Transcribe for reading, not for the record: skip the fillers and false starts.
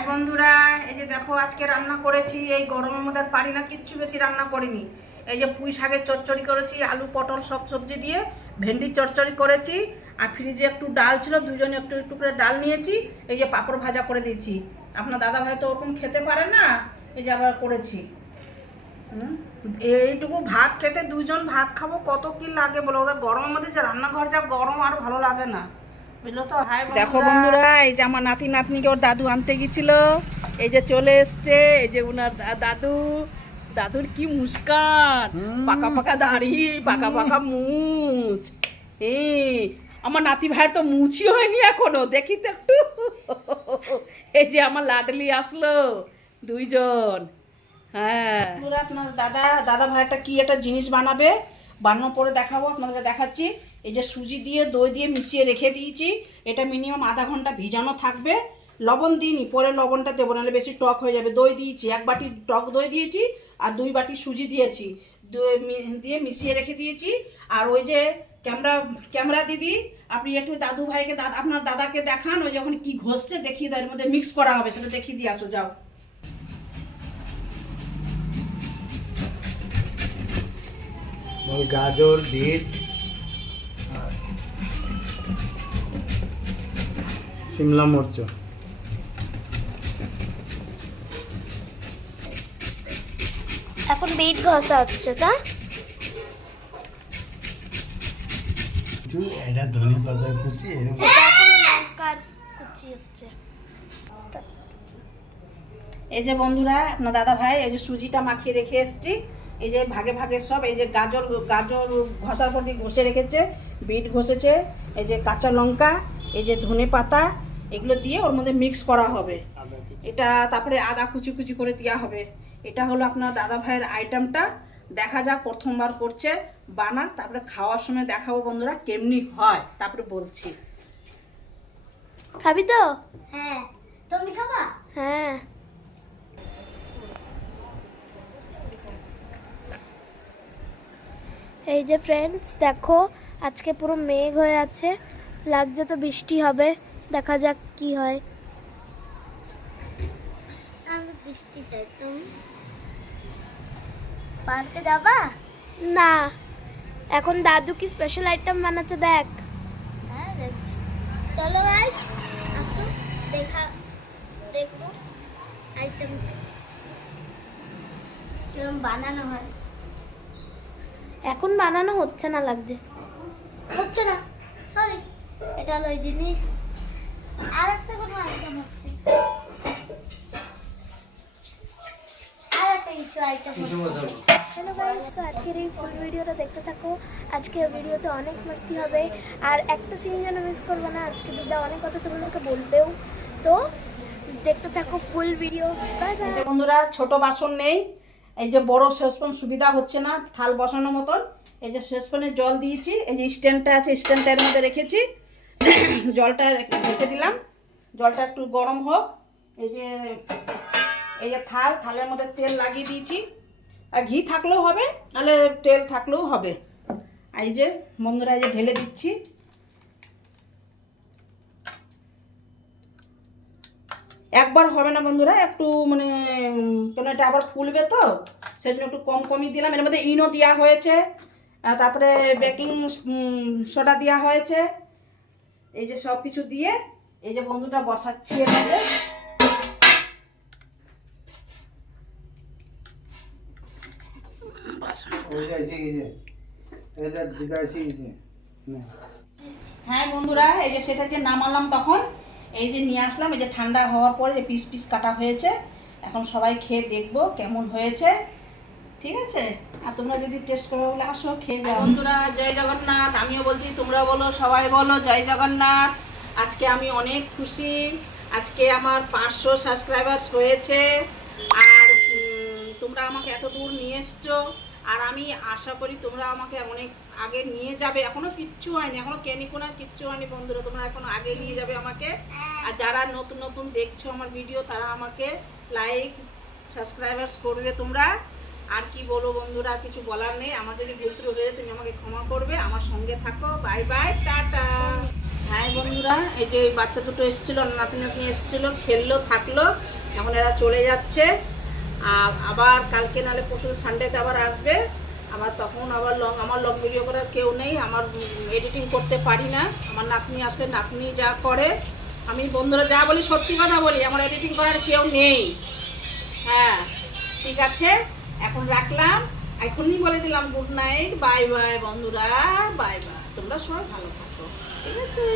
High বন্ধুরা, এই যে দেখো আজকে রান্না করেছি। এই গরমের মধ্যে পারি না, কিচ্ছু বেশি রান্না করিনি। এই যে পুঁই শাকের চচ্চড়ি করেছি, আলু পটল সব সবজি দিয়ে ভেন্ডির চচ্চড়ি করেছি। আর ফ্রিজে একটু ডাল ছিল, দুজনে একটু একটু করে ডাল নিয়েছি। এই যে পাঁপড় ভাজা করে দিয়েছি। আপনার দাদা ভাই তো ওরকম খেতে পারে না, এই যে আবার করেছি। এইটুকু ভাত খেতে দুজন ভাত খাবো, কত কি লাগে বলো। ওদের গরমের মধ্যে যে রান্নাঘর যা গরম, আর ভালো লাগে না, বুঝলো তো। দেখো বন্ধুরা, এই যে আমার নাতি নাতনিকে ওর দাদু আনতে গেছিল, এই যে চলে এসছে। এই যে উনার দাদু, দাদুর কি মুস্কান, পাকা পাকা দাড়ি, পাকা পাকা মুছ। আমার নাতি ভাইয়ের তো মুছই হয়নি এখনো, দেখি তো একটু। এই যে আমার লাডলি আসলো, দুইজন। হ্যাঁ, আপনার দাদা ভাইটা কি একটা জিনিস বানাবে, বানানোর পরে দেখাবো, আপনাদের দেখাচ্ছি। এই যে সুজি দিয়ে দই দিয়ে মিশিয়ে রেখে দিয়েছি। এটা মিনিমাম আধা ঘন্টা ভিজানো থাকবে। লবণ দিইনি, পরে লবণটা দেবো, নাহলে বেশি টক হয়ে যাবে। দই দিয়েছি, 1 বাটি টক দই দিয়েছি, আর 2 বাটি সুজি দিয়েছি, দিয়ে মিশিয়ে রেখে দিয়েছি। আর ওই যে ক্যামেরা দিদি, আপনি একটু দাদু ভাইকে আপনার দাদাকে দেখান, ওই যখন কি ঘষছে দেখিয়ে দেয়, এর মধ্যে মিক্স করা হবে, সেটা দেখিয়ে দিয়ে আসো, যাও। গাজর, বিট, শিমলা মরিচ, এখন বিট ঘষা হচ্ছে, তা এটা ধনে পাতা কুচি, এখন লঙ্কার কুচি হচ্ছে। এই যে বন্ধুরা, আপনার দাদা ভাই এই যে সুজিটা মাখিয়ে রেখে এসেছি। এই যে ভাগে ভাগে সব, এই যে গাজর ঘষার পর দিয়ে ঘষে রেখেছে, বিট ঘষেছে, এই যে কাঁচা লঙ্কা, এই যে ধনে পাতা, এগুলো দিয়ে ওর মধ্যে মিক্স করা হবে। এটা তারপরে আদা কুচি কুচি করে দেওয়া হবে। এটা হলো আপনার দাদা ভাইয়ের আইটেমটা। দেখা যাক, প্রথমবার করছে, বানাক, তারপরে খাওয়ার সময় দেখাবো বন্ধুরা কেমনি হয়, তারপরে বলছি। খাবি তো? হ্যাঁ। তুমি খাবা? হ্যাঁ। এই যে ফ্রেন্ডস, দেখো আজকে পুরো মেঘ হয়ে আছে, লাগছে তো বৃষ্টি হবে। দেখা যাক কি হয়। আমি বৃষ্টি চাই। তুমি পার্কে যাবা? না, এখন দাদু কি স্পেশাল আইটেম বানাচ্ছে দেখ। হ্যাঁ দেখছি, চলো গাইস, আসো দেখো আইটেম কিরকম বানানো হয়। এখন বানানো হচ্ছে না, লাগছে হচ্ছে না, সরি। এটা হলো ওই জিনিস, আর একটা কোনো আইটেম হচ্ছে, আর একটা কিছু আইটেম হচ্ছে। হ্যালো গাইস, তো আজকের এই ফুল ভিডিওটা দেখতে থাকো। আজকের ভিডিওতে অনেক মস্তি হবে, আর একটা সিন যেন মিস করবো না। আজকে দিদা অনেক কথা তোমাদেরকে বলবেও, তো দেখতে থাকো ফুল ভিডিও। Bye bye. বন্ধুরা, ছোট বাসন নেই, এই যে বড় সসপ্যান সুবিধা হচ্ছে না থাল বসানোর মতন। এই যে সসপ্যানে জল দিয়েছি, এই যে স্ট্যান্ডটা আছে, স্ট্যান্ডটার মধ্যে রেখেছি। জলটা রেখে দিলাম, জলটা একটু গরম হোক। এই যে থালের মধ্যে তেল লাগিয়ে দিয়েছি, আর ঘি থাকলেও হবে, নাহলে তেল থাকলেও হবে। এই যে বন্ধুরা, এই যে ঢেলে দিচ্ছি। একবার হবে না বন্ধুরা, একটু মানে কেন এটা আবার ফুলবে তো, সেই জন্য একটু কম কমই দিলাম। এর মধ্যে ইনো দেওয়া হয়েছে, তারপরে বেকিং সোডা দেওয়া হয়েছে। এই যে সব কিছু দিয়ে এই যে বন্ধুটা বসাচ্ছি এর মধ্যে। হ্যাঁ বন্ধুরা, এই যে সেটা যে নামালাম তখন, এই যে নিয়ে আসলাম, এই যে ঠান্ডা হওয়ার পরে যে পিস পিস কাটা হয়েছে। এখন সবাই খেয়ে দেখবো কেমন হয়েছে, ঠিক আছে। আর তোমরা যদি টেস্ট করো বলে আসো, খেয়ে যাও। বন্ধুরা, জয় জগন্নাথ। আমিও বলছি, তোমরা বলো, সবাই বলো জয় জগন্নাথ। আজকে আমি অনেক খুশি, আজকে আমার 500 সাবস্ক্রাইবার্স হয়েছে। আর তোমরা আমাকে এত দূর নিয়ে এসছো, আর আমি আশা করি তোমরা আমাকে অনেক আগে নিয়ে যাবে। এখনো কিচ্ছু হয়নি, এখনো কেনিকোনার কিচ্ছু হয়নি বন্ধুরা, তোমরা এখনো আগে নিয়ে যাবে আমাকে। আর যারা নতুন নতুন দেখছো আমার ভিডিও, তারা আমাকে লাইক সাবস্ক্রাইবার্স করবে তোমরা। আর কি বলবো বন্ধুরা, আর কিছু বলার নেই। আমার যদি ভুল ত্রুটি হয়ে যায় তুমি আমাকে ক্ষমা করবে, আমার সঙ্গে থাকো। Bye bye, tata. হ্যাঁ বন্ধুরা, এই যে এই বাচ্চা দুটো এসেছিল, নাতি নাতনি এসেছিল, খেললো থাকলো, এখন এরা চলে যাচ্ছে। আবার কালকে নাহলে পরশু সানডেতে আবার আসবে। আবার তখন আবার আমার লং ভিডিও করার কেউ নেই, আমার এডিটিং করতে পারি না। আমার নাতনি আসলে নাতনি যা করে, আমি বন্ধুরা যা বলি সত্যি কথা বলি, আমার এডিটিং করার কেউ নেই। হ্যাঁ ঠিক আছে, এখন রাখলাম, এখনই বলে দিলাম গুড নাইট, বাই বাই বন্ধুরা, বাই বাই। তোমরা সবাই ভালো থাকো, ঠিক আছে।